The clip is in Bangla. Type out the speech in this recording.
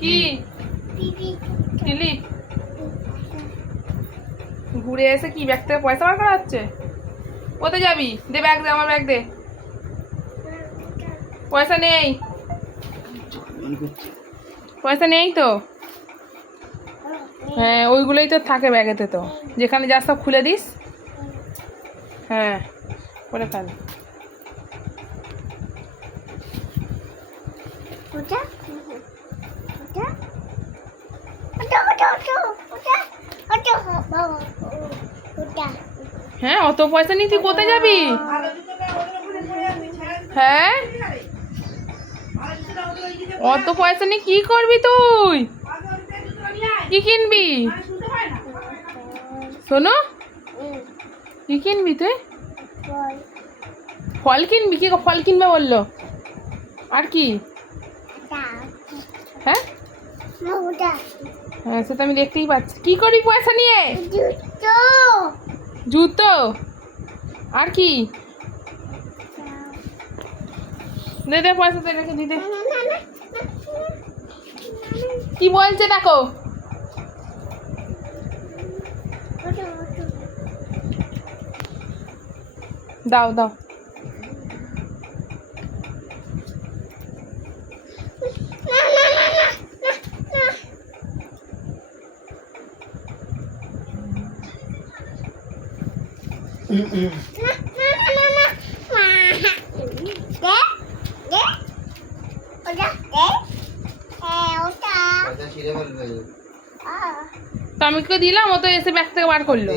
কি ক্লিপ? ঘুরে এসে কি ব্যাগ থেকে পয়সা বার করা হচ্ছে? কোথায় যাবি? দে ব্যাগ, দে আমার ব্যাগ দে। পয়সা নেই, পয়সা নেই তো। হ্যাঁ ওইগুলোই তো থাকে ব্যাগেতে, তো যেখানে যাস সব খুলে দিস। হ্যাঁ করে ফেল। হ্যাঁ অত পয়সা নিয়ে তুই কোথায় যাবি? হ্যাঁ অত পয়সা নিয়ে কি করবি তুই? কি কিনবি? শোনো, কি কিনবি তুই? ফল কিনবি? কি ফল কিনবে বললো? আর কি? হ্যাঁ হ্যাঁ সে তো আমি দেখতেই পাচ্ছি। কি করবি পয়সা নিয়ে? জুতো। আর কি? দে দে পয়সা, তো রেখে দিতে। কি বলছে দেখো। দাও দাও। তো আমি কে দিলাম, ও তো এসে ব্যাগ থেকে বার করলো।